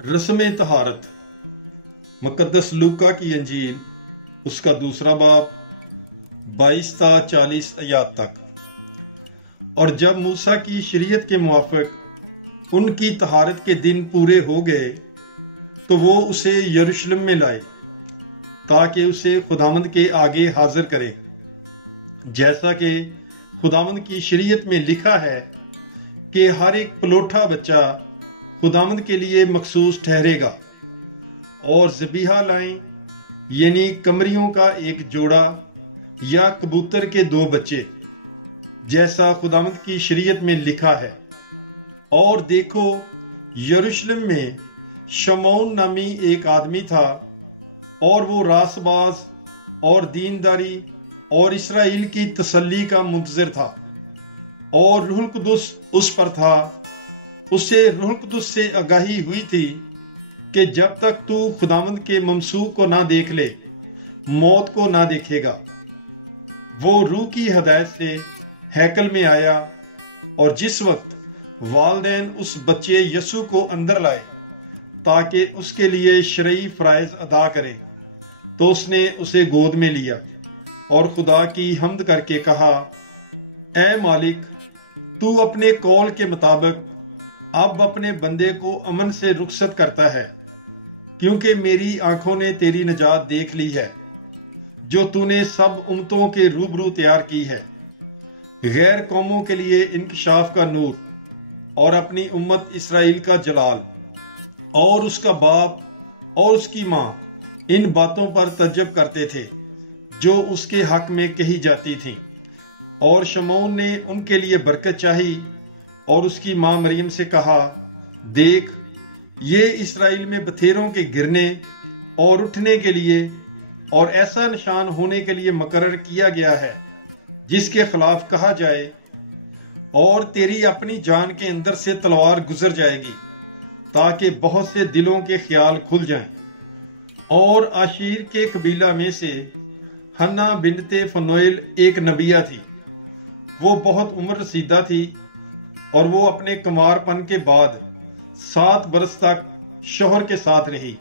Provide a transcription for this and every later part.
रस्म तहारत मुकद्दस लूका की अंजील उसका दूसरा बाब 22 ता 40 आयात तक। और जब मूसा की शरीयत के मुआफिक उनकी तहारत के दिन पूरे हो गए तो वो उसे यरूशलेम में लाए ताकि उसे खुदावंद के आगे हाजिर करे, जैसा कि खुदावंद की शरीयत में लिखा है कि हर एक पलोठा बच्चा खुदावंद के लिए मखसूस ठहरेगा। और ज़बीहा लाएं, यानी कमरियों का एक जोड़ा या कबूतर के 2 बच्चे, जैसा खुदावंद की शरीयत में लिखा है। और देखो, यरूशलेम में शमौन नामी एक आदमी था, और वो रासबाज और दीनदारी और इसराइल की तसल्ली का मुंतज़िर था, और रूहुल कुदुस उस पर था। उसे रूहुल कुदुस से आगाही हुई थी कि जब तक तू खुदावंद के ममसूख को ना देख ले, मौत को ना देखेगा। वो रूह की हदायत से हैकल में आया, और जिस वक्त वालदैन उस बच्चे यसु को अंदर लाए ताकि उसके लिए शरई फराइज अदा करे, तो उसने उसे गोद में लिया और खुदा की हम्द करके कहा, ऐ मालिक, तू अपने कौल के मुताबिक अब अपने बंदे को अमन से रुखसत करता है, क्योंकि मेरी आंखों ने तेरी निजात देख ली है, जो तूने सब उम्मतों के रूबरू तैयार की है, गैर कौमों के लिए इंकशाफ का नूर और अपनी उम्मत इसराइल का जलाल। और उसका बाप और उसकी माँ इन बातों पर तज्जब करते थे जो उसके हक में कही जाती थीं। और शमौन ने उनके लिए बरकत चाही और उसकी माँ मरियम से कहा, देख, ये इसराइल में बथेरों के गिरने और उठने के लिए और ऐसा निशान होने के लिए मुकर्रर किया गया है जिसके खिलाफ कहा जाए, और तेरी अपनी जान के अंदर से तलवार गुजर जाएगी, ताकि बहुत से दिलों के ख्याल खुल जाएं। और आशीर के कबीला में से हन्ना बिनते फनोएल एक नबिया थी। वो बहुत उम्र रसीदा थी, और वो अपने कुमारपन के बाद 7 बरस तक शौहर के साथ रही।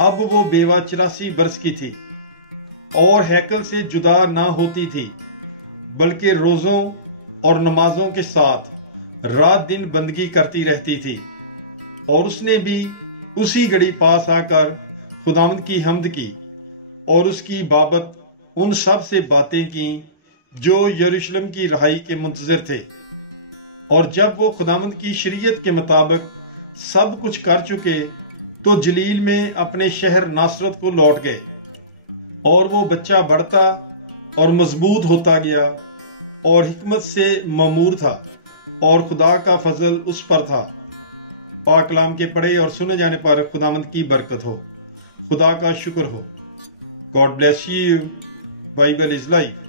अब वो बेवा 84 बरस की थी, और हैकल से जुदा ना होती थी, बल्कि रोजों और नमाजों के साथ रात दिन बंदगी करती रहती थी। और उसने भी उसी घड़ी पास आकर खुदावंद की हम्द की और उसकी बाबत उन सब से बातें की जो यरूशलेम की रहाई के मुंतज़िर थे। और जब वो खुदावंद की शरीयत के मुताबिक सब कुछ कर चुके तो जलील में अपने शहर नासरत को लौट गए। और वो बच्चा बढ़ता और मजबूत होता गया और हिकमत से मामूर था, और खुदा का फजल उस पर था। पाक कलाम के पढ़े और सुने जाने पर खुदावंद की बरकत हो। खुदा का शुक्र हो। God bless you. Bible is life.